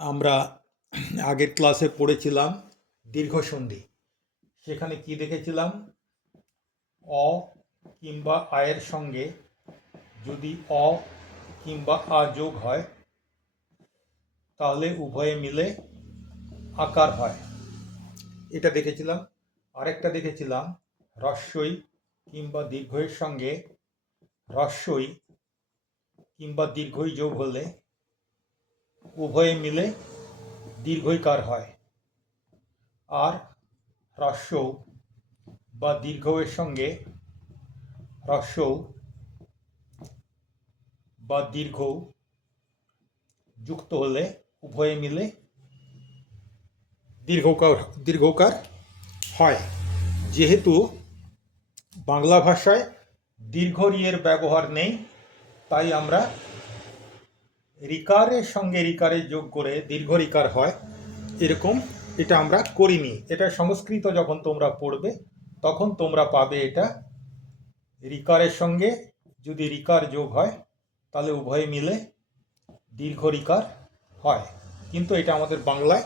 আমরা আগের ক্লাসে পড়েছিলাম দীর্ঘসন্ধি। সেখানে কি দেখেছিলাম? অ কিংবা আয়ের সঙ্গে যদি অ কিংবা আ যোগ হয়, তাহলে উভয়ে মিলে আকার হয়। এটা দেখেছিলাম। আরেকটা দেখেছিলাম রস্যই কিংবা দীর্ঘয়ের সঙ্গে রস্যই কিংবা দীর্ঘই যোগ হলে উভয়ে মিলে দীর্ঘইকার হয়। আর হ্রস্ব বা দীর্ঘয়ের সঙ্গে হ্রস্ব বা দীর্ঘ যুক্ত হলে উভয়ে মিলে দীর্ঘকার দীর্ঘকার হয়। যেহেতু বাংলা ভাষায় দীর্ঘ রিয়ের ব্যবহার নেই, তাই আমরা রিকারের সঙ্গে রিকারে যোগ করে দীর্ঘ রিকার হয়, এরকম এটা আমরা করিনি। এটা সংস্কৃত যখন তোমরা পড়বে, তখন তোমরা পাবে এটা রিকারের সঙ্গে। যদি রিকার যোগ হয়, তাহলে উভয়ে মিলে দীর্ঘ রিকার হয়। কিন্তু এটা আমাদের বাংলায়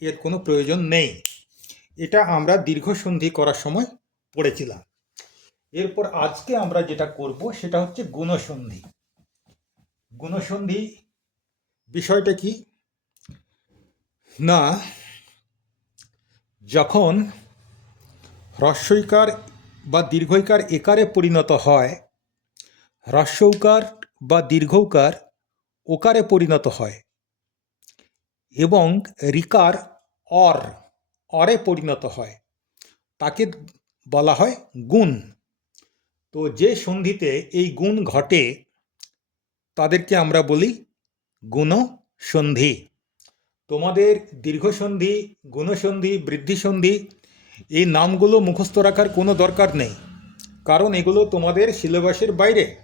এর কোনো প্রয়োজন নেই। এটা আমরা দীর্ঘ সন্ধি করার সময় পড়েছিলাম। এরপর আজকে আমরা যেটা করব, সেটা হচ্ছে গুণসন্ধি। গুণসন্ধি বিষয়টা কি? না, যখন হ্রস্বইকার বা দীর্ঘইকার একারে পরিণত হয় হ্রস্বৌকার বা দীর্ঘৌকার ওকারে পরিণত হয় এবং রিকার অর, অরে পরিণত হয়, তাকে বলা হয় গুণ। তো যে সন্ধিতে এই গুণ ঘটে, তাদেরকে আমরা বলি গুণ সন্ধি। তোমাদের দীর্ঘসন্ধি গুণসন্ধি বৃদ্ধিসন্ধি এই নামগুলো মুখস্থ রাখার কোনো দরকার নেই। কারণ এগুলো তোমাদের সিলেবাসের বাইরে।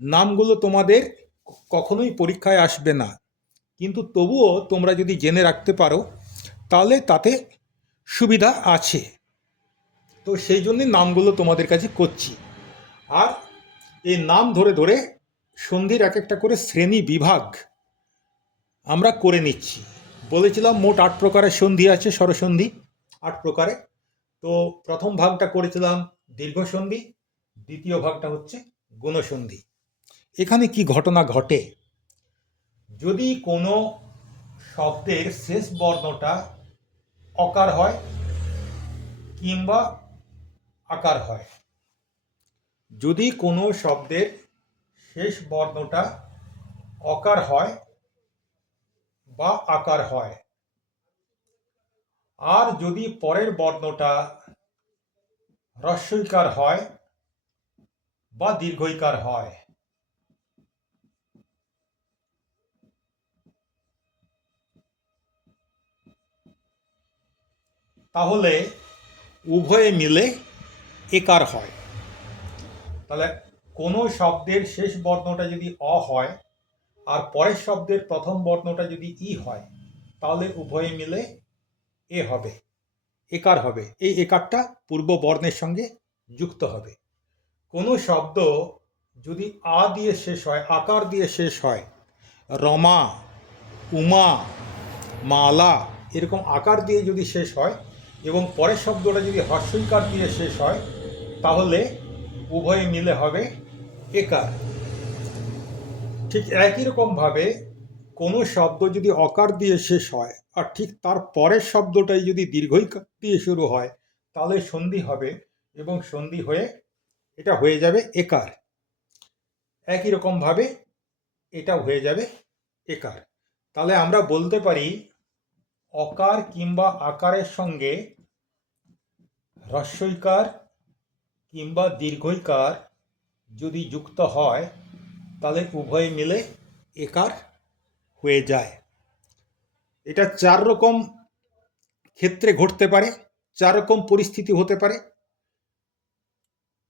নামগুলো তোমাদের কখনোই পরীক্ষায় আসবে না। কিন্তু তবুও তোমরা যদি জেনে রাখতে পারো, তাহলে তাতে সুবিধা আছে। তো সেই জন্যে নামগুলো তোমাদের কাছে করছি। আর এই নাম ধরে ধরে সন্ধির এক একটা করে শ্রেণি বিভাগ আমরা করে নিচ্ছি। বলেছিলাম মোট আট প্রকারের সন্ধি আছে, স্বরসন্ধি আট প্রকারে। তো প্রথম ভাগটা করেছিলাম দীর্ঘ সন্ধি দ্বিতীয় ভাগটা হচ্ছে গুণসন্ধি। এখানে কি ঘটনা ঘটে? যদি কোনো শব্দের শেষ বর্ণটা অকার হয় কিংবা আকার হয়, যদি কোনো শব্দের শেষ বর্ণটা অকার হয় বা আকার হয়। আর যদি পরের বর্ণটা হ্রস্বইকার হয় বা দীর্ঘইকার হয়। তাহলে উভয়ে মিলে একার হয়। তাহলে কোনো শব্দের শেষ বর্ণটা যদি অ হয় আর পরের শব্দের প্রথম বর্ণটা যদি ই হয়, তাহলে উভয়ে মিলে এ হবে, একার হবে। এই একারটা পূর্ব বর্ণের সঙ্গে যুক্ত হবে। কোনো শব্দ যদি আ দিয়ে শেষ হয়, আকার দিয়ে শেষ হয়, রমা, উমা, মালা এরকম আকার দিয়ে যদি শেষ হয় এবং পরের শব্দটা যদি হর্ষইকার দিয়ে শেষ হয়, তাহলে উভয়ে মিলে হবে একার ঠিক একই রকমভাবে কোনো শব্দ যদি অকার দিয়ে শেষ হয়, আর ঠিক তার পরের শব্দটাই যদি দীর্ঘইকার দিয়ে শুরু হয়, তাহলে সন্ধি হবে এবং সন্ধি হয়ে এটা হয়ে যাবে একার। একই রকমভাবে এটা হয়ে যাবে একার। তাহলে আমরা বলতে পারি, অকার কিংবা আকারের সঙ্গে হ্রস্বইকার কিংবা দীর্ঘইকার যদি যুক্ত হয়, তাহলে উভয় মিলে একার হয়ে যায়। এটা চার রকম ক্ষেত্রে ঘটতে পারে, চার রকম পরিস্থিতি হতে পারে।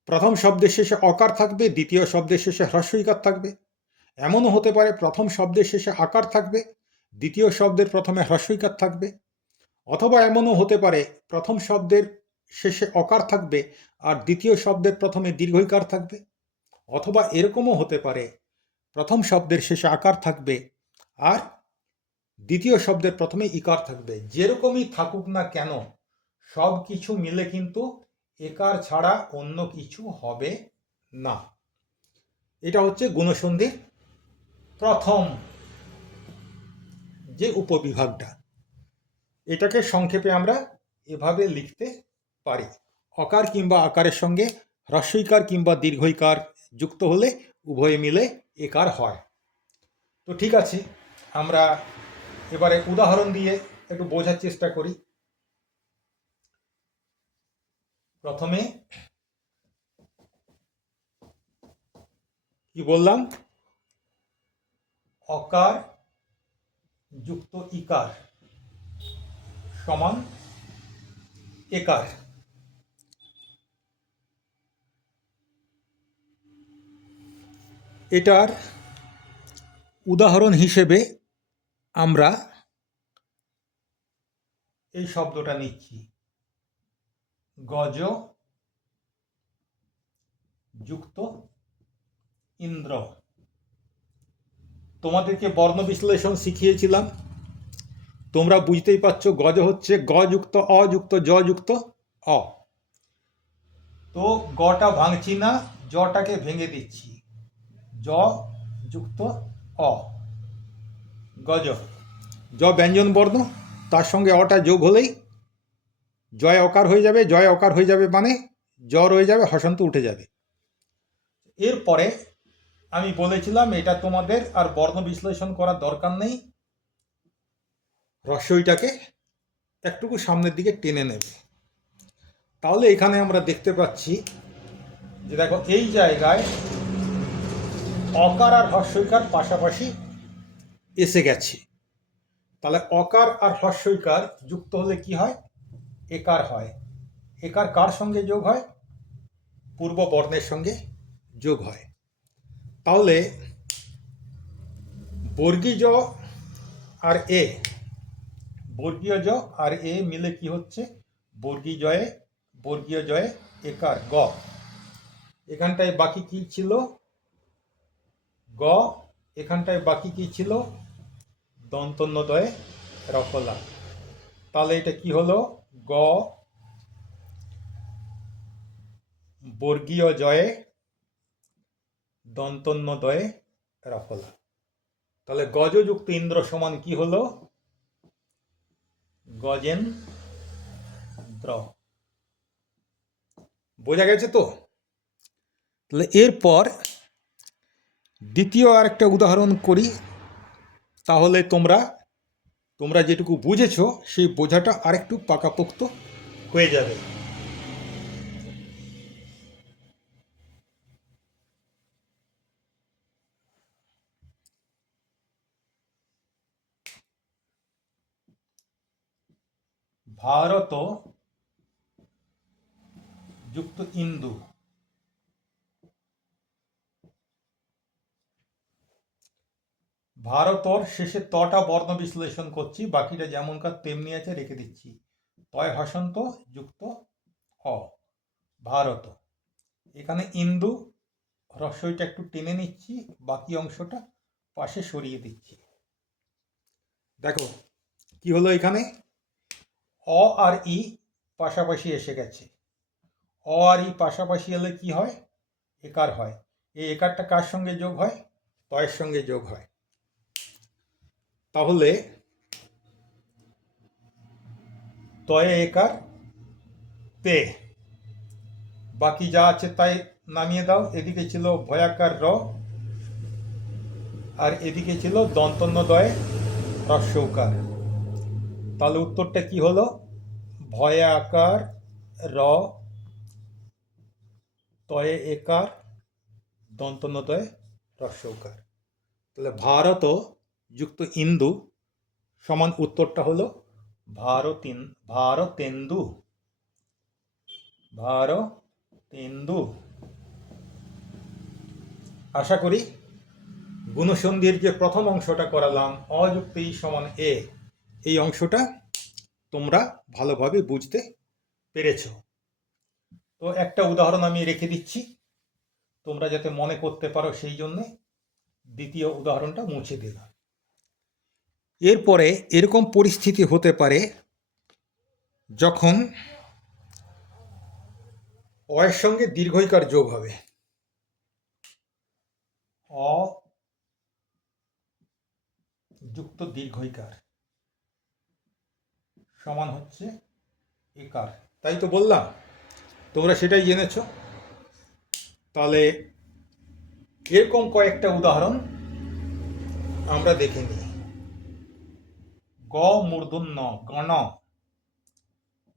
প্রথম শব্দের শেষে অকার থাকবে, দ্বিতীয় শব্দের শেষে হ্রস্বইকার থাকবে। এমনও হতে পারে, প্রথম শব্দের শেষে আকার থাকবে, দ্বিতীয় শব্দের প্রথমে হ্রস্বইকার থাকবে। অথবা এমনও হতে পারে, প্রথম শব্দের শেষে অকার থাকবে আর দ্বিতীয় শব্দের প্রথমে দীর্ঘইকার থাকবে। অথবা এরকমও হতে পারে। প্রথম শব্দের শেষে আকার থাকবে আর দ্বিতীয় শব্দের প্রথমে ইকার থাকবে। যেরকমই থাকুক না কেন, সব কিছু মিলে কিন্তু একার ছাড়া অন্য কিছু হবে না। এটা হচ্ছে গুণসন্ধির প্রথম যে উপবিভাগটা। এটাকে সংক্ষেপে আমরা এভাবে লিখতে পারি। অকার কিংবা আকারের সঙ্গে হ্রস্বইকার কিংবা দীর্ঘইকার যুক্ত হলে উভয়ে মিলে একার হয়। তো ঠিক আছে, আমরা এবারে উদাহরণ দিয়ে একটু বোঝার চেষ্টা করি। প্রথমে কি বললাম? অকার যুক্ত ইকার সমান একার। এটার উদাহরণ হিসেবে আমরা এই শব্দটা নিচ্ছি। গজ যুক্ত ইন্দ্র। তোমাদেরকে বর্ণ বিশ্লেষণ শিখিয়েছিলাম। তোমরা বুঝতেই পারছ গজ হচ্ছে গ যুক্ত, অ যুক্ত, জ যুক্ত, অ। তো গটা ভাঙছি না, জটাকে ভেঙে দিচ্ছি। জ যুক্ত অ। গজ জ। ব্যঞ্জন বর্ণ, তার সঙ্গে অটা যোগ হলেই জয় অকার হয়ে যাবে, জয় অকার হয়ে যাবে মানে জ রয়ে যাবে, হসন্ত উঠে যাবে। এরপরে আমি বলেছিলাম এটা তোমাদের আর বর্ণ বিশ্লেষণ করার দরকার নেই। রসইটাকে একটুকু সামনের দিকে টেনে নেবে। তাহলে এখানে আমরা দেখতে পাচ্ছি যে দেখো এই জায়গায় অকার আর হর্ষইকার পাশাপাশি এসে গেছে। তাহলে অকার আর হর্ষইকার যুক্ত হলে কি হয়? একার হয়। একার কার সঙ্গে যোগ হয়? পূর্ব বর্ণের সঙ্গে যোগ হয়। তাহলে বর্গীজ আর এ, বর্গীয় জ আর এ মিলে কি হচ্ছে? বর্গী জয়ে, বর্গীয় জয়ে একার গ। এখানটায় বাকি কি ছিল? গ, এখানটায় বাকি কি ছিল? দন্তন্যদয়ে, রফলা। তাহলে এটা কি হলো? গ, বর্গীয় জয়ে দন্তন্যদয়ে, রফলা। তাহলে গজযুক্ত ইন্দ্র সমান কি হলো? গজেন্দ্র বোঝা গেছে তো? তাহলে এরপর দ্বিতীয় আর একটা উদাহরণ করি, তাহলে তোমরা তোমরা যেটুকু বুঝেছ, সেই বোঝাটা আরেকটু পাকাপোক্ত হয়ে যাবে। ভারত যুক্ত ইন্দু। ভারতর শেষে তটা বর্ণ বিশ্লেষণ করছি, বাকিটা যেমনকার তেমনি আছে, রেখে দিচ্ছি। তয় হসন্ত যুক্ত অ ভারত। এখানে ইন্দু রস্যইটা একটু টেনে নিচ্ছি, বাকি অংশটা পাশে সরিয়ে দিচ্ছি। দেখো, কি হলো এখানে? অ আর ই পাশাপাশি এসে গেছে। অ আর ই পাশাপাশি এলে কি হয়? একার হয়। এই একারটা কার সঙ্গে যোগ হয়? তয়ের সঙ্গে যোগ হয়। তাহলে তয়ে একার তে। বাকি যা আছে তাই নামিয়ে দাও। এদিকে ছিল ভয়াকার র, আর এদিকে ছিল দন্তন্য দয়ে হ্রস্বকার তাহলে উত্তরটা কি হলো? ভয়ে আকার র, তয়ে একার দন্তন্যতয়ে হ্রস্বকার তাহলে ভারত যুক্ত ইন্দু, সমান উত্তরটা হলো ভারতিন, ভারতেন্দু। ভারতেন্দু। আশা করি গুণসন্ধির যে প্রথম অংশটা করালাম, অযুক্ত সমান এ, এই অংশটা তোমরা ভালোভাবে বুঝতে পেরেছ। তো একটা উদাহরণ আমি রেখে দিচ্ছি, তোমরা যাতে মনে করতে পারো সেই জন্যে দ্বিতীয় উদাহরণটা মুছে দিলাম। এরপরে এরকম পরিস্থিতি হতে পারে যখন অয়ের সঙ্গে দীর্ঘইকার যোগ হবে। অ যুক্ত দীর্ঘইকার সমান হচ্ছে একার। তাই তো বললাম, তোমরা সেটাই জেনেছ। তাহলে এরকম কয়েকটা উদাহরণ আমরা দেখে নিই। গ মূর্ধন্য গণ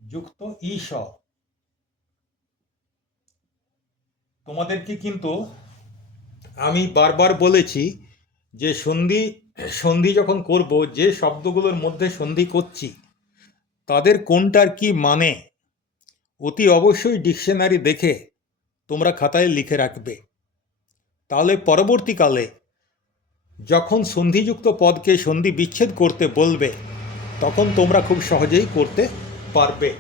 যুক্ত ঈশ। তোমাদেরকে কিন্তু আমি বারবার বলেছি যে সন্ধি সন্ধি যখন করব, যে শব্দগুলোর মধ্যে সন্ধি করছি, তাদের কোনটার কি মানে অতি অবশ্যই ডিকশনারি দেখে তোমরা খাতায় লিখে রাখবে। তাহলে পরবর্তীকালে যখন সন্ধিযুক্ত পদকে সন্ধি বিচ্ছেদ করতে বলবে, তখন তোমরা খুব সহজেই করতে পারবে।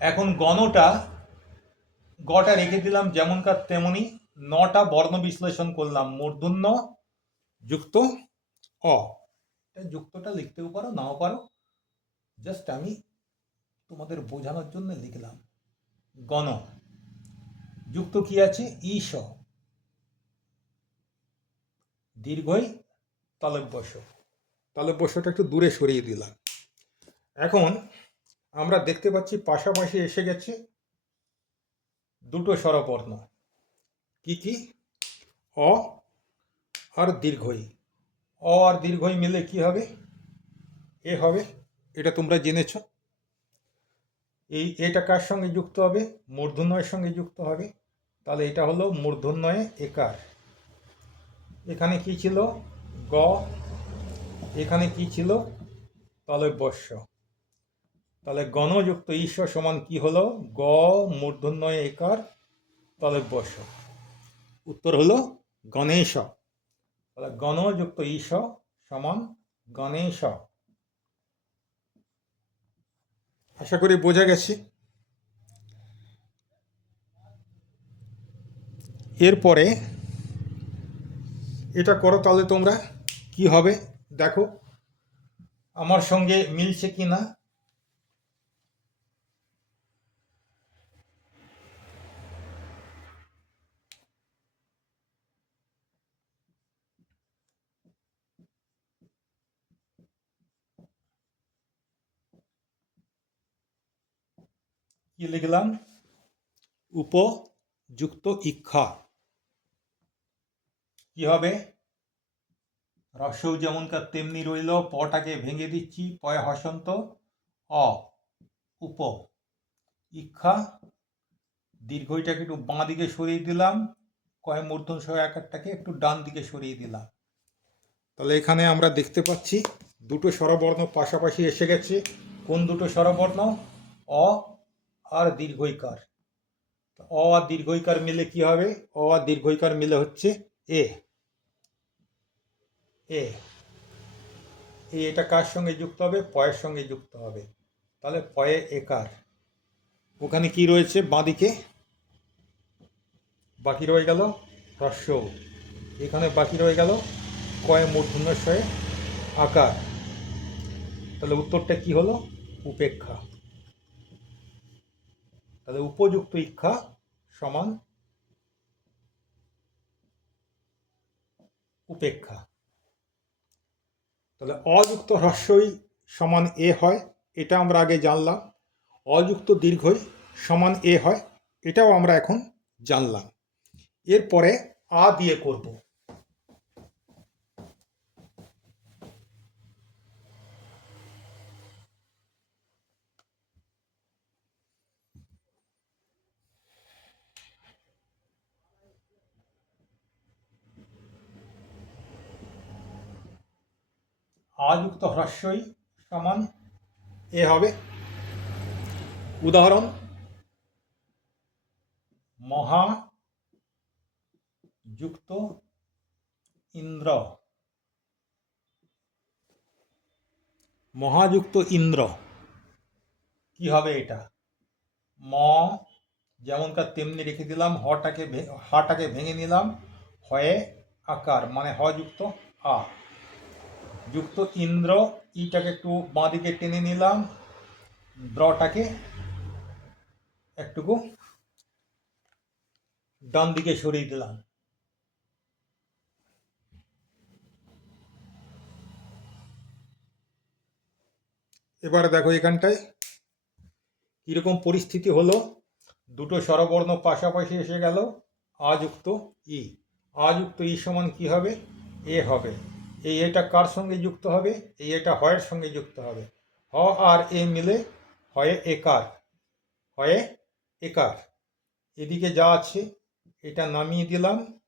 এখন গণটা গটা রেখে দিলাম যেমনকার তেমনি, নটা বর্ণ বিশ্লেষণ করলাম, মূর্ধন্য, যুক্ত, অ। যুক্তটা লিখতেও পারো, নাও পারো। জাস্ট আমি তোমাদের বোঝানোর জন্য লিখলাম গণ। যুক্ত কি আছে? ঈশ। দীর্ঘই তালব্যস তালব্যসটা একটু দূরে সরিয়ে দিলাম। এখন আমরা দেখতে পাচ্ছি পাশাপাশি এসে গেছে দুটো স্বরবর্ণ কি কি? অ আর দীর্ঘই। অ আর দীর্ঘই মিলে কি হবে? এ হবে, এটা তোমরা জেনেছ। এই এটা কার সঙ্গে যুক্ত হবে? মূর্ধন্যয়ের সঙ্গে যুক্ত হবে। তাহলে এটা হলো মূর্ধন্যয়ে একার। এখানে কি ছিল? গ। এখানে কি ছিল? তাহলে তাহলে গণযুক্ত ঈশ্বর সমান কি হলো? গ মূর্ধন্যয় একার তাহলে উত্তর হলো গণেশ। তাহলে গণযুক্ত ঈশ সমান গণেশ। আশা করি বোঝা গেছে। এরপরে এটা করো তাহলে তোমরা। কি হবে? দেখো। আমার সঙ্গে মিলছে কি না? কি লিখলাম? উপযুক্ত ইক্ষা। কি হবে? রস্যও যেমনকার তেমনি রইল, পটাকে ভেঙে দিচ্ছি, পয় হসন্ত, অ, উপ, ইক্ষা, দীর্ঘইটাকে একটু বাঁ দিকে সরিয়ে দিলাম, কয় মূর্ধন সহ একারটাকে একটু ডান দিকে সরিয়ে দিলাম। তাহলে এখানে আমরা দেখতে পাচ্ছি দুটো স্বরবর্ণ পাশাপাশি এসে গেছে। কোন দুটো স্বরবর্ণ? অ আর দীর্ঘইকার। অ আর দীর্ঘইকার মিলে কি হবে? অ আর দীর্ঘইকার মিলে হচ্ছে এ। এ এই এটা কার সঙ্গে যুক্ত হবে? পয়ের সঙ্গে যুক্ত হবে। তাহলে পয়ে একার ওখানে কি রয়েছে? বাঁদিকে? বাকি রয়ে গেল হ্রস্ব। এখানে বাকি রয়ে গেল কয়ে মূর্ধন্যশয়ে আকার। তাহলে উত্তরটা কি হলো? উপেক্ষা। তাহলে উপযুক্ত ইক্ষা সমান উপেক্ষা। তাহলে অযুক্ত হ্রস্বই সমান এ হয়, এটা আমরা আগে জানলাম। অযুক্ত দীর্ঘই সমান এ হয়, এটাও আমরা এখন জানলাম। এরপরে আ দিয়ে করব। আযুক্ত হ্রস্বই সমান এ হবে। উদাহরণ, মহা যুক্ত ইন্দ্র। মহাযুক্ত ইন্দ্র। কি হবে এটা? ম যেমনকার তেমনি রেখে দিলাম, হটাকে হাটাকে ভেঙে নিলাম, হয়ে আকার মানে হ যুক্ত আ। যুক্ত ইন্দ্র, ইটাকে একটু বাঁদিকে টেনে নিলাম। দ্রটাকে একটুকু ডান দিকে সরিয়ে দিলাম। এবারে দেখো এখানটায় কীরকম পরিস্থিতি হলো। দুটো স্বরবর্ণ পাশাপাশি এসে গেল। আযুক্ত ই। আযুক্ত ই সমান কি হবে? এ হবে। এই এটা কার সঙ্গে যুক্ত হবে? এই এটা হয়ের সঙ্গে যুক্ত হবে। হ আর এ মিলে হয়ে একার হয়ে একার এদিকে যা আছে, এটা নামিয়ে দিলাম।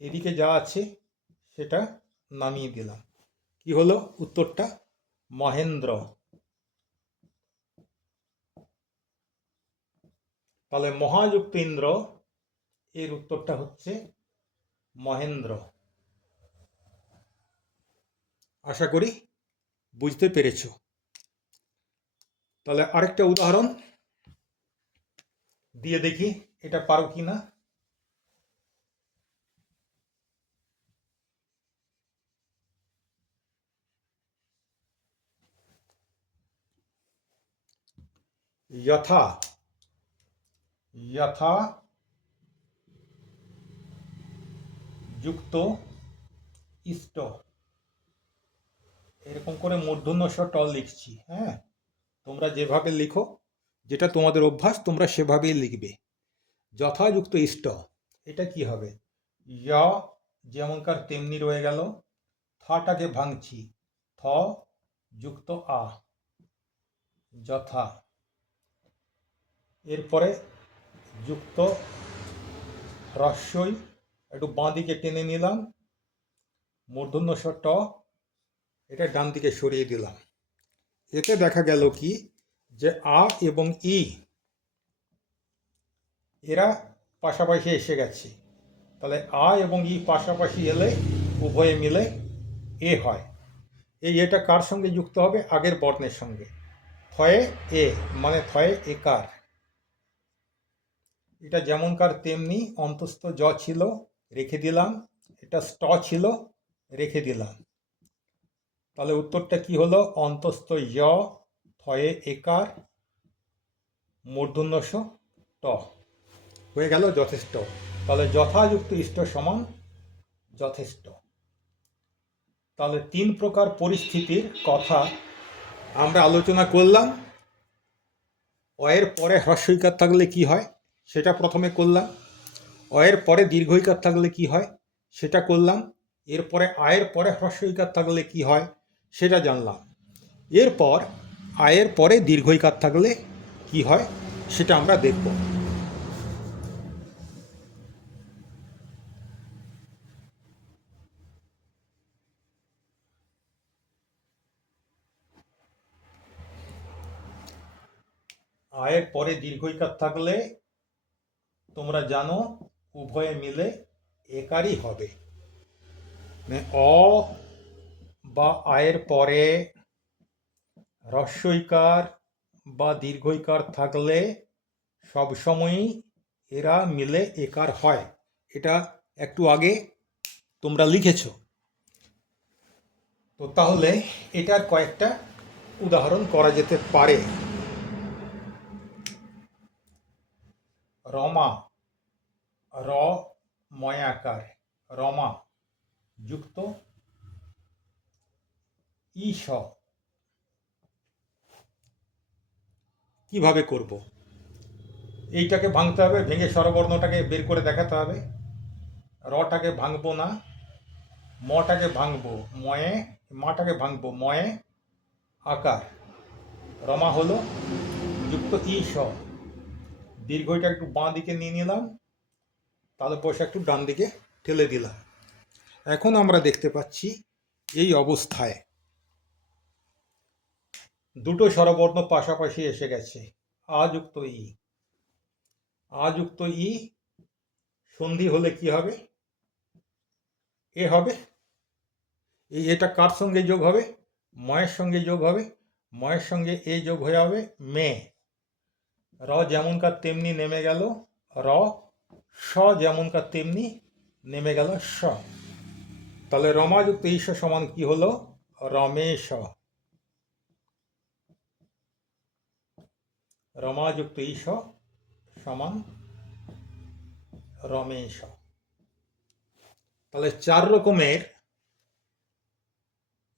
এদিকে যা আছে, সেটা নামিয়ে দিলাম। কি হলো উত্তরটা? মহেন্দ্র। তাহলে মহাযুক্ত ইন্দ্র, এর উত্তরটা হচ্ছে মহেন্দ্র। আশা করি বুঝতে পেরেছ তাহলে আরেকটা উদাহরণ দিয়ে দেখি এটা পারো কি না यथा यथा যুক্ত ইষ্ট এরকম করে মূর্ধন্য স ট লিখছি হ্যাঁ? তোমরা যেভাবে লিখো, যেটা তোমাদের অভ্যাস, তোমরা সেভাবেই লিখবে। যথাযুক্ত ইষ্ট, এটা কি হবে? য় যেমনকার তেমনি রয়ে গেল, থটাকে ভাঙছি, থ যুক্ত আ, যথা। এরপরে যুক্ত হ্রস্বই একটু বাঁদিকে টেনে নিলাম মূর্ধন্য ট এটা ডান দিকে সরিয়ে দিলাম। এতে দেখা গেল কি? যে আ এবং ই, এরা পাশাপাশি এসে গেছে। তাহলে আ এবং ই পাশাপাশি এলে উভয়ে মিলে এ হয়। এই এটা কার সঙ্গে যুক্ত হবে? আগের বর্ণের সঙ্গে। থয়ে এ মানে থয়ে এ কার। এটা যেমনকার তেমনি অন্তস্থ জ ছিল, রেখে দিলাম। এটা ষ্ট ছিল, রেখে দিলাম। তাহলে উত্তরটা কি হলো? অন্তস্থ য়, থয়ে একার, মূর্ধন্যস, ট। হয়ে গেল যথেষ্ট। তাহলে যথাযুক্ত ইষ্ট সমান যথেষ্ট। তাহলে তিন প্রকার পরিস্থিতির কথা আমরা আলোচনা করলাম। অয়ের পরে হ্রস্বইকার থাকলে কি হয়? সেটা প্রথমে করলাম। অয়ের পরে দীর্ঘইকার থাকলে কি হয়? সেটা করলাম। এরপরে আয়ের পরে হ্রস্বইকার থাকলে কি হয়? সেটা জানলাম। এরপর আয়ের পরে দীর্ঘইকার থাকলে কি হয় সেটা আমরা দেখব। আয়ের পরে দীর্ঘইকার থাকলে তোমরা জানো, উভয়ে মিলে একারই হবে। মানে অ বা আয়ের পরে হ্রস্বইকার বা দীর্ঘইকার থাকলে সবসময়ই এরা মিলে একার হয়। এটা একটু আগে তোমরা লিখেছ। তো তাহলে এটার কয়েকটা উদাহরণ করা যেতে পারে। রমা, র, ময়াকার, রমা, যুক্ত ঈশ। কীভাবে করব? এইটাকে ভাঙতে হবে, ভেঙে স্বরবর্ণটাকে বের করে দেখাতে হবে। রটাকে ভাঙবো না, মটাকে ভাঙবো, ময়ে, মাটাকে ভাঙবো, ময়ে, আকার। রমা হলো যুক্ত ঈশ। দীর্ঘটা একটু বাঁ দিকে নিয়ে নিলাম, তাহলে বসে একটু ডান দিকে ঠেলে দিলাম। এখন আমরা দেখতে পাচ্ছি এই অবস্থায় দুটো স্বরবর্ণ পাশাপাশি এসে গেছে। আযুক্ত ই। আযুক্ত ই, সন্ধি হলে কি হবে? এ হবে। এই এটা কার সঙ্গে যোগ হবে? ময়ের সঙ্গে যোগ হবে। ময়ের সঙ্গে এ যোগ হয়ে হবে মে। র যেমনকার তেমনি নেমে গেল। র, স যেমনকার তেমনি নেমে গেল স। তাহলে রমাযুক্ত ঈশ সমান কি হলো? রমেশ। রমাযুক্ত ঈশ সমান রমেশ তাহলে চার রকমের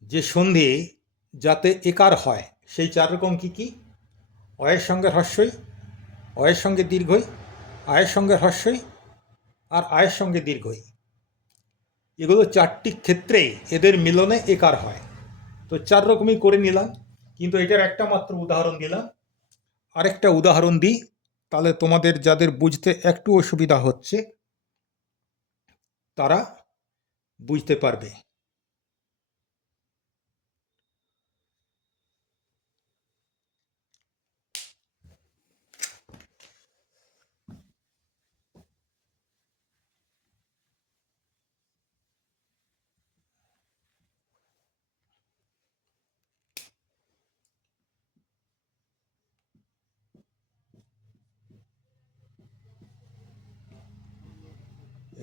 যে সন্ধি যাতে একার হয়, সেই চার রকম কি কি? অয়ের সঙ্গে হ্রস্বই, অয়ের সঙ্গে দীর্ঘই, আয়ের সঙ্গে হ্রস্বই আর আয়ের সঙ্গে দীর্ঘই। এগুলো চারটি ক্ষেত্রে এদের মিলনে একার হয়। তো চার রকমই করে নিলাম, কিন্তু এটার একটা মাত্র উদাহরণ দিলাম। আরেকটা উদাহরণ দিই তাহলে তোমাদের যাদের বুঝতে একটু অসুবিধা হচ্ছে তারা বুঝতে পারবে।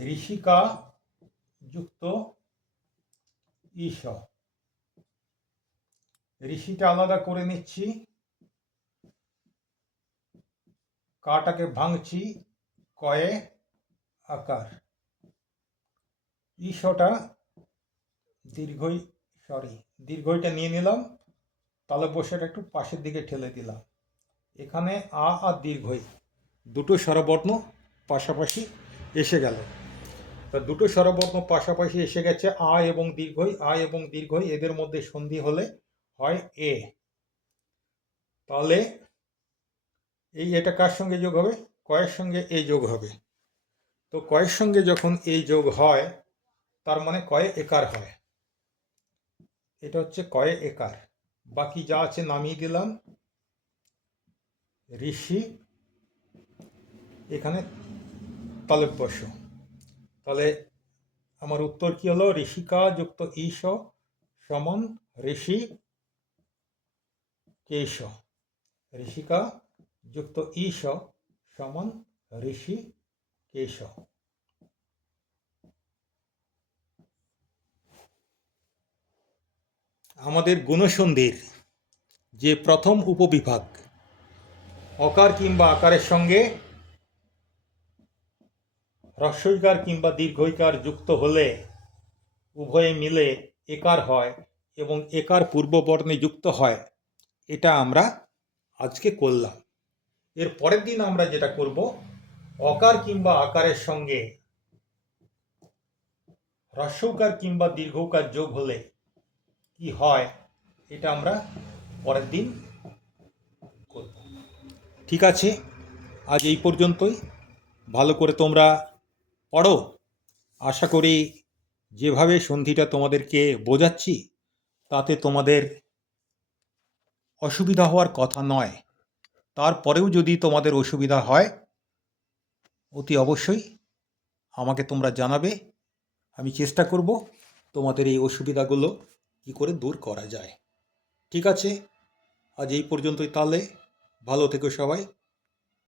ঋষিকা যুক্ত ঈশ ঋষিটা আলাদা করে নিচ্ছি। কাটাকে ভাঙছি কয়ে আকার। ঈশটা দীর্ঘই সরি দীর্ঘইটা নিয়ে নিলাম, তাহলে বসেটা একটু পাশের দিকে ঠেলে দিলাম। এখানে আ আর দীর্ঘই, দুটো স্বরবর্ণ পাশাপাশি এসে গেল। তা দুটো স্বরবর্ণ পাশাপাশি এসে গেছে আ এবং দীর্ঘই আ এবং দীর্ঘই এদের মধ্যে সন্ধি হলে হয় এ। তাহলে এই এটা কার সঙ্গে যোগ হবে? কয়ের সঙ্গে এ যোগ হবে। তো কয়ের সঙ্গে যখন এ যোগ হয়, তার মানে কয়ে একার হয়। এটা হচ্ছে কয়ে একার। বাকি যা আছে নামিয়ে দিলাম। ঋষি, এখানে তালেব বস তাহলে আমার উত্তর কি হলো? ঋষিকা যুক্ত ঈশ, সমন, ঋষি, কেশ। ঋষিকা যুক্ত ঈশ, সমন, ঋষি, কেশ। আমাদের গুণসন্ধির যে প্রথম উপবিভাগ, অকার কিংবা আকারের সঙ্গে হ্রস্বইকার কিংবা দীর্ঘইকার যুক্ত হলে উভয়ে মিলে একার হয় এবং একার পূর্ববর্ণে যুক্ত হয়। এটা আমরা আজকে করলাম। এর পরের দিন আমরা যেটা করব, অকার কিংবা আকারের সঙ্গে হ্রস্বকার কিংবা দীর্ঘকার যোগ হলে কি হয়, এটা আমরা পরের দিন করব। ঠিক আছে? আজ এই পর্যন্তই। ভালো করে তোমরা পড়ো। আশা করি যেভাবে সন্ধিটা তোমাদেরকে বোঝাচ্ছি, তাতে তোমাদের অসুবিধা হওয়ার কথা নয়। তারপরেও যদি তোমাদের অসুবিধা হয়, অতি অবশ্যই আমাকে তোমরা জানাবে। আমি চেষ্টা করব তোমাদের এই অসুবিধাগুলো কী করে দূর করা যায়। ঠিক আছে? আজ এই পর্যন্তই তাহলে। ভালো থেকো সবাই।